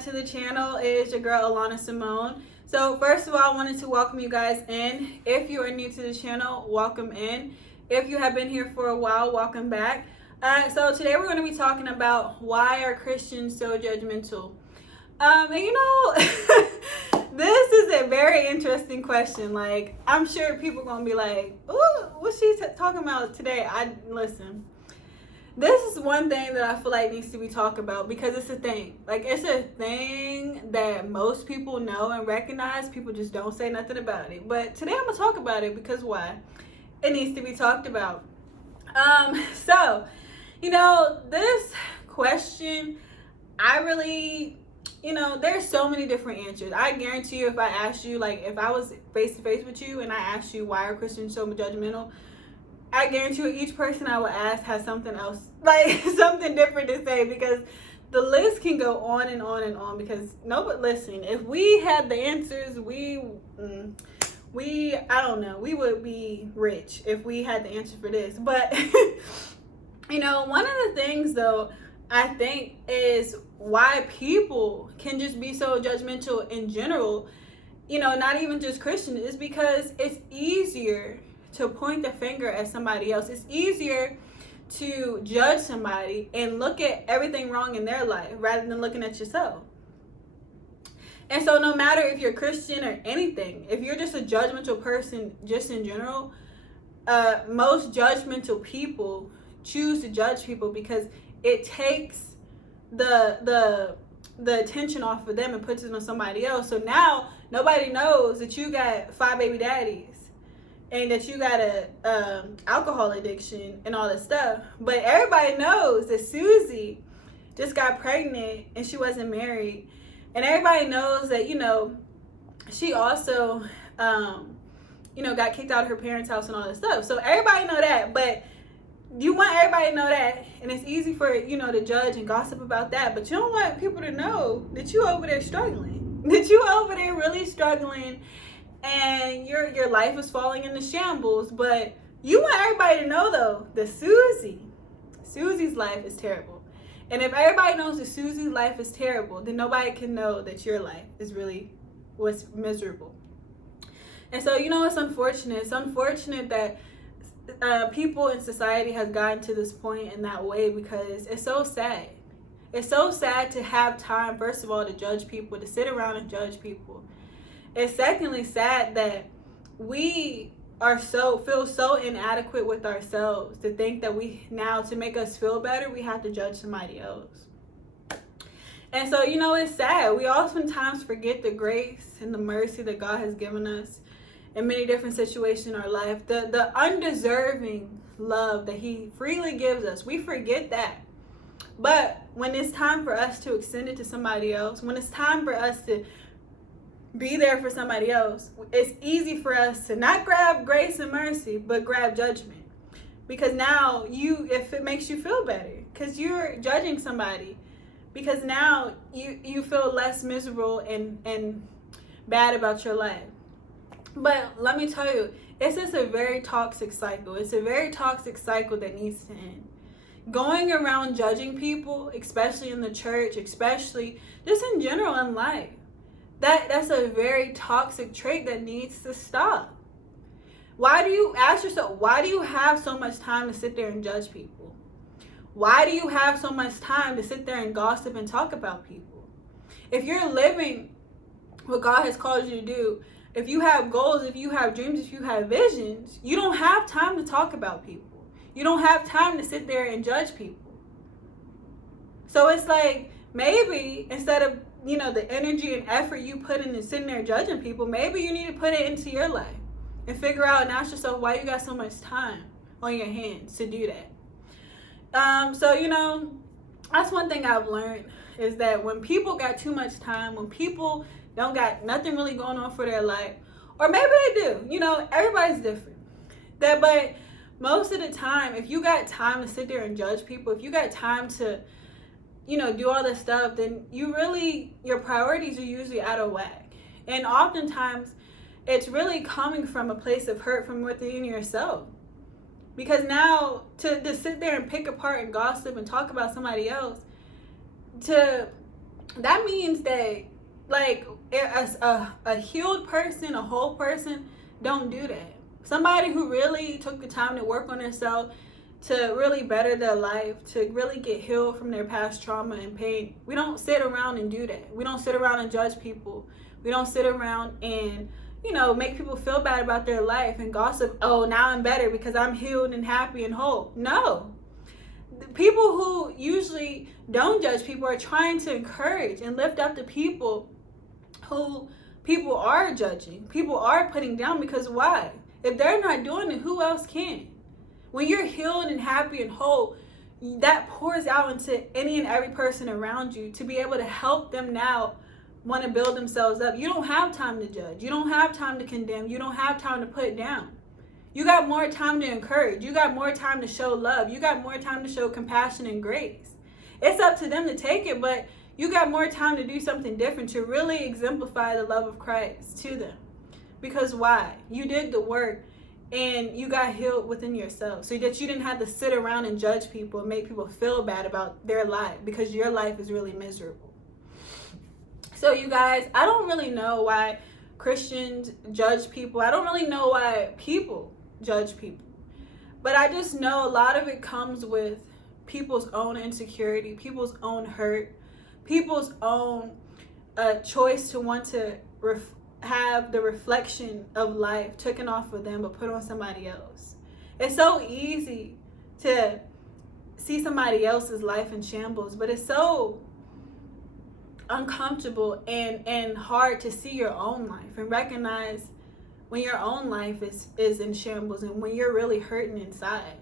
to the channel. It is your girl Alana Simone. So first of all, I wanted to welcome you guys in. If you are new to the channel, welcome in. If you have been here for a while, welcome back. So today we're going to be talking about why are Christians so judgmental. This is a very interesting question. Like, I'm sure people are going to be like, "Ooh, what's she talking about today?" Listen. This is one thing that I feel like needs to be talked about because it's a thing. Like, it's a thing that most people know and recognize. People just don't say nothing about it. But today I'm going to talk about it because why? It needs to be talked about. This question, there's so many different answers. I guarantee you if I asked you, like, if I was face to face with you and I asked you why are Christians so judgmental, I guarantee you each person I would ask has something else, like something different to say, because the list can go on and on and on. Because but listen, if we had the answers, we would be rich if we had the answer for this. But one of the things though, I think is why people can just be so judgmental in general, not even just Christians, is because it's easier to point the finger at somebody else. It's easier to judge somebody and look at everything wrong in their life rather than looking at yourself. And so no matter if you're Christian or anything, if you're just a judgmental person just in general, most judgmental people choose to judge people because it takes the attention off of them and puts it on somebody else. So now nobody knows that you got 5 baby daddies and that you got a alcohol addiction and all this stuff. But everybody knows that Susie just got pregnant and she wasn't married. And everybody knows that, she also, got kicked out of her parents' house and all this stuff. So everybody know that. But you want everybody to know that. And it's easy for, to judge and gossip about that. But you don't want people to know that you over there struggling. That you over there really struggling. And your life is falling into shambles. But you want everybody to know, though, that Susie's life is terrible. And if everybody knows that Susie's life is terrible, then nobody can know that your life is really what's miserable. And so, it's unfortunate. It's unfortunate that people in society has gotten to this point in that way, because it's so sad. It's so sad to have time, first of all, to judge people, to sit around and judge people. It's secondly sad that we feel so inadequate with ourselves to think that to make us feel better, we have to judge somebody else. And so, it's sad. We oftentimes forget the grace and the mercy that God has given us in many different situations in our life. The undeserving love that He freely gives us. We forget that. But when it's time for us to extend it to somebody else, when it's time for us to be there for somebody else, it's easy for us to not grab grace and mercy, but grab judgment. Because now if it makes you feel better, because you're judging somebody, because now you feel less miserable and bad about your life. But let me tell you, it's just a very toxic cycle. It's a very toxic cycle that needs to end. Going around judging people, especially in the church, especially just in general in life, that's a very toxic trait that needs to stop. Ask yourself, why do you have so much time to sit there and judge people? Why do you have so much time to sit there and gossip and talk about people? If you're living what God has called you to do, if you have goals, if you have dreams, if you have visions, you don't have time to talk about people. You don't have time to sit there and judge people. So it's like, maybe instead of the energy and effort you put into sitting there judging people, maybe you need to put it into your life and figure out and ask yourself why you got so much time on your hands to do that. That's one thing I've learned, is that when people got too much time, when people don't got nothing really going on for their life, or maybe they do, everybody's different. But most of the time, if you got time to sit there and judge people, if you got time to do all this stuff, then your priorities are usually out of whack. And oftentimes, it's really coming from a place of hurt from within yourself. Because now, to sit there and pick apart and gossip and talk about somebody else, that means that, like, a healed person, a whole person, don't do that. Somebody who really took the time to work on themselves, to really better their life, to really get healed from their past trauma and pain, we don't sit around and do that. We don't sit around and judge people. We don't sit around and, make people feel bad about their life and gossip. Oh, now I'm better because I'm healed and happy and whole. No. The people who usually don't judge people are trying to encourage and lift up the people who people are judging, people are putting down. Because why? If they're not doing it, who else can? When you're healed and happy and whole, that pours out into any and every person around you to be able to help them now want to build themselves up. You don't have time to judge. You don't have time to condemn. You don't have time to put down. You got more time to encourage. You got more time to show love. You got more time to show compassion and grace. It's up to them to take it, but you got more time to do something different, to really exemplify the love of Christ to them. Because why? You did the work and you got healed within yourself, so that you didn't have to sit around and judge people and make people feel bad about their life, because your life is really miserable. So you guys, I don't really know why Christians judge people. I don't really know why people judge people. But I just know a lot of it comes with people's own insecurity, people's own hurt, people's own choice to want to have the reflection of life taken off of them but put on somebody else. It's so easy to see somebody else's life in shambles, but it's so uncomfortable and hard to see your own life and recognize when your own life is in shambles and when you're really hurting inside.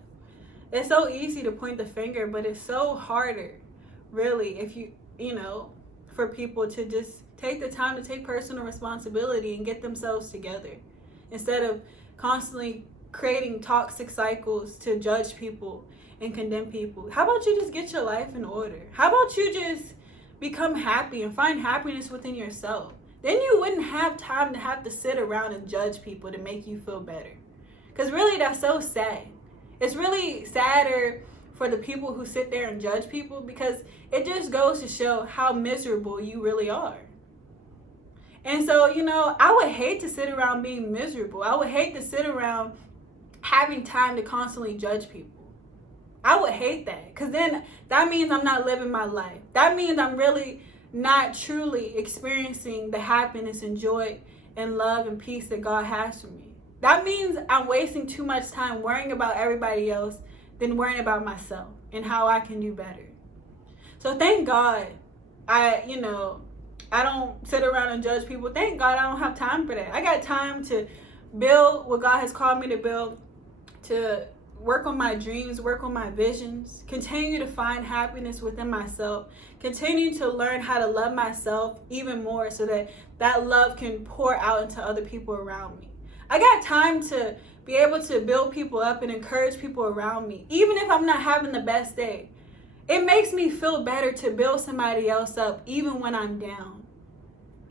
It's so easy to point the finger, but it's so harder, really, if for people to just take the time to take personal responsibility and get themselves together, instead of constantly creating toxic cycles to judge people and condemn people. How about you just get your life in order? How about you just become happy and find happiness within yourself? Then you wouldn't have time to have to sit around and judge people to make you feel better. Because really, that's so sad. It's really sadder for the people who sit there and judge people, because it just goes to show how miserable you really are. And so, I would hate to sit around being miserable. I would hate to sit around having time to constantly judge people. I would hate that, because then that means I'm not living my life. That means I'm really not truly experiencing the happiness and joy and love and peace that God has for me. That means I'm wasting too much time worrying about everybody else than worrying about myself and how I can do better. So thank God I don't sit around and judge people. Thank God I don't have time for that. I got time to build what God has called me to build, to work on my dreams, work on my visions, continue to find happiness within myself, continue to learn how to love myself even more so that that love can pour out into other people around me. I got time to be able to build people up and encourage people around me, even if I'm not having the best day. It makes me feel better to build somebody else up even when I'm down.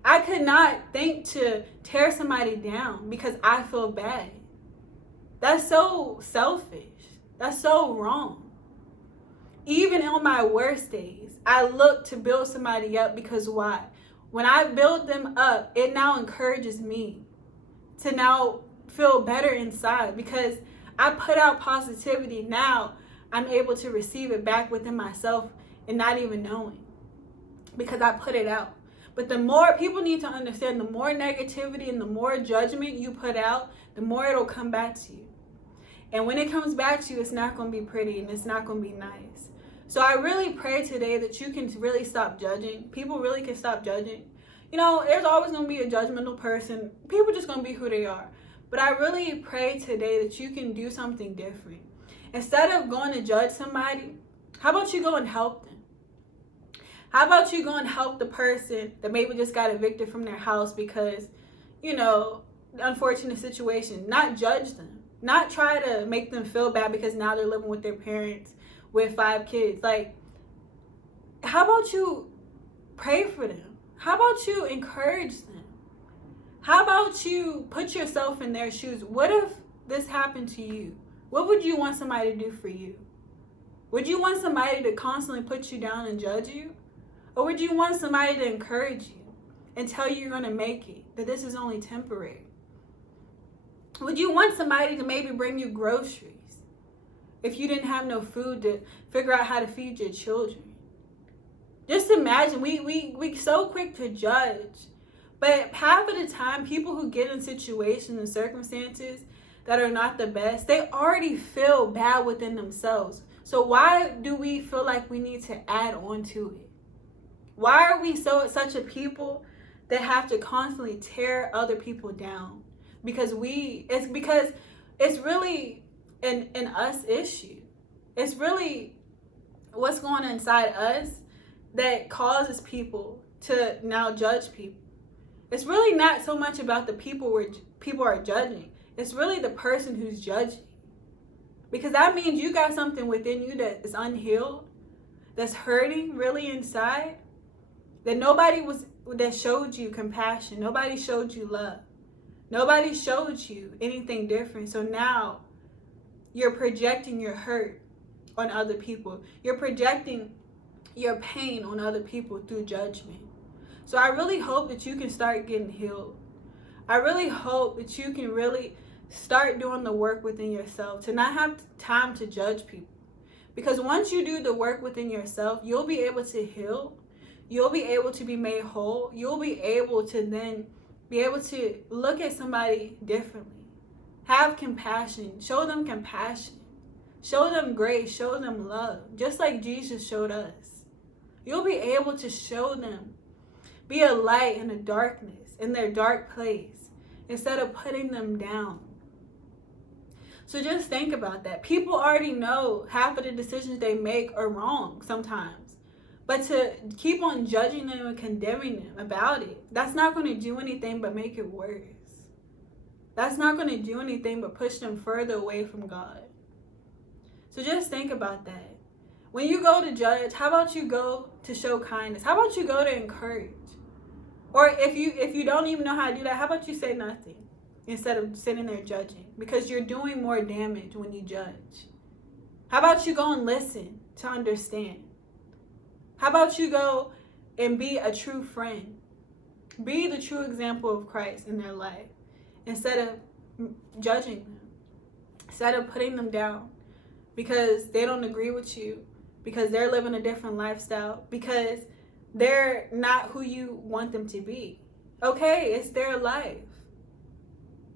I could not think to tear somebody down because I feel bad. That's so selfish. That's so wrong. Even on my worst days, I look to build somebody up, because why? When I build them up, it now encourages me to now feel better inside, because I put out positivity. Now I'm able to receive it back within myself and not even knowing, because I put it out. But the more people need to understand, the more negativity and the more judgment you put out, the more it'll come back to you. And when it comes back to you, it's not going to be pretty and it's not going to be nice. So I really pray today that you can really stop judging. People really can stop judging. There's always going to be a judgmental person. People just going to be who they are. But I really pray today that you can do something different. Instead of going to judge somebody, how about you go and help them? How about you go and help the person that maybe just got evicted from their house because, unfortunate situation. Not judge them. Not try to make them feel bad because now they're living with their parents with 5 kids. Like, how about you pray for them? How about you encourage them? How about you put yourself in their shoes? What if this happened to you? What would you want somebody to do for you? Would you want somebody to constantly put you down and judge you? Or would you want somebody to encourage you and tell you you're going to make it, that this is only temporary? Would you want somebody to maybe bring you groceries if you didn't have no food to figure out how to feed your children? Just imagine, we so quick to judge. But half of the time, people who get in situations and circumstances that are not the best, they already feel bad within themselves. So why do we feel like we need to add on to it? Why are we such a people that have to constantly tear other people down? Because it's really an us issue. It's really what's going on inside us that causes people to now judge people. It's really not so much about the people where people are judging. It's really the person who's judging. Because that means you got something within you that is unhealed, that's hurting really inside, that that showed you compassion. Nobody showed you love. Nobody showed you anything different. So now you're projecting your hurt on other people. You're projecting your pain on other people through judgment. So I really hope that you can start getting healed. I really hope that you can really start doing the work within yourself, to not have time to judge people. Because once you do the work within yourself, you'll be able to heal. You'll be able to be made whole. You'll be able to then be able to look at somebody differently. Have compassion. Show them compassion. Show them grace. Show them love. Just like Jesus showed us. You'll be able to show them. Be a light in the darkness, in their dark place, instead of putting them down. So just think about that. People already know half of the decisions they make are wrong sometimes. But to keep on judging them and condemning them about it, that's not going to do anything but make it worse. That's not going to do anything but push them further away from God. So just think about that. When you go to judge, how about you go to show kindness? How about you go to encourage? Or if you don't even know how to do that, how about you say nothing instead of sitting there judging? Because you're doing more damage when you judge. How about you go and listen to understand? How about you go and be a true friend? Be the true example of Christ in their life instead of judging them, instead of putting them down because they don't agree with you, because they're living a different lifestyle, because they're not who you want them to be. Okay, it's their life.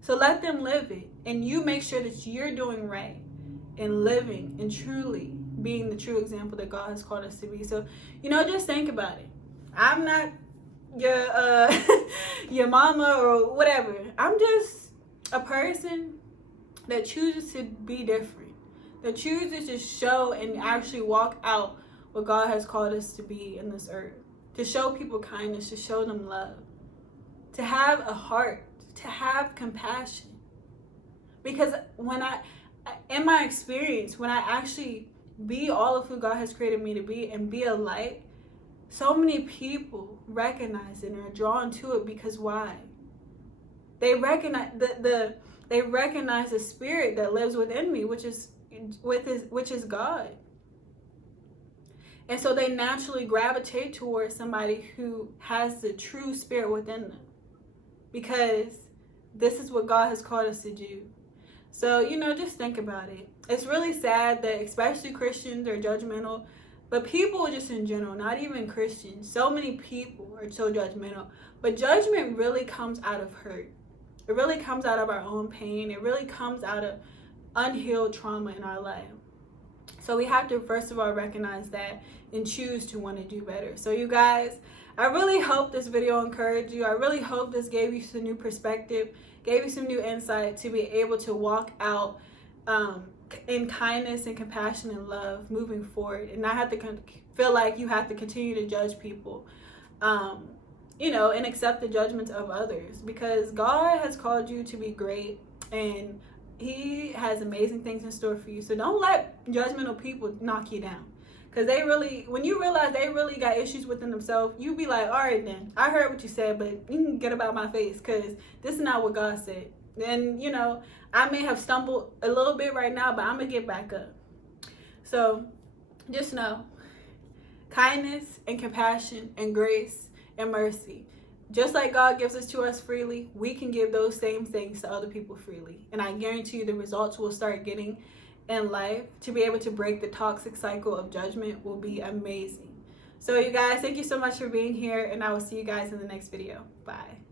So let them live it. And you make sure that you're doing right and living and truly being the true example that God has called us to be. So, just think about it. I'm not your your mama or whatever. I'm just a person that chooses to be different, that chooses to show and actually walk out what God has called us to be in this earth. To show people kindness, to show them love, to have a heart, to have compassion. Because in my experience, when I actually be all of who God has created me to be and be a light, so many people recognize it and are drawn to it. Because why? They recognize they recognize the spirit that lives within me, which is God. And so they naturally gravitate towards somebody who has the true spirit within them. Because this is what God has called us to do. So, just think about it. It's really sad that especially Christians are judgmental. But people just in general, not even Christians, so many people are so judgmental. But judgment really comes out of hurt. It really comes out of our own pain. It really comes out of unhealed trauma in our life. So we have to, first of all, recognize that and choose to want to do better. So you guys, I really hope this video encouraged you. I really hope this gave you some new perspective, gave you some new insight to be able to walk out in kindness and compassion and love moving forward, and not have to feel like you have to continue to judge people, and accept the judgments of others. Because God has called you to be great, and He has amazing things in store for you. So don't let judgmental people knock you down. Because when you realize they really got issues within themselves, you be like, all right then, I heard what you said, but you can get about my face because this is not what God said. And, I may have stumbled a little bit right now, but I'm going to get back up. So just know, kindness and compassion and grace and mercy. Just like God gives us to us freely, we can give those same things to other people freely. And I guarantee you the results we'll start getting in life to be able to break the toxic cycle of judgment will be amazing. So you guys, thank you so much for being here, and I will see you guys in the next video. Bye.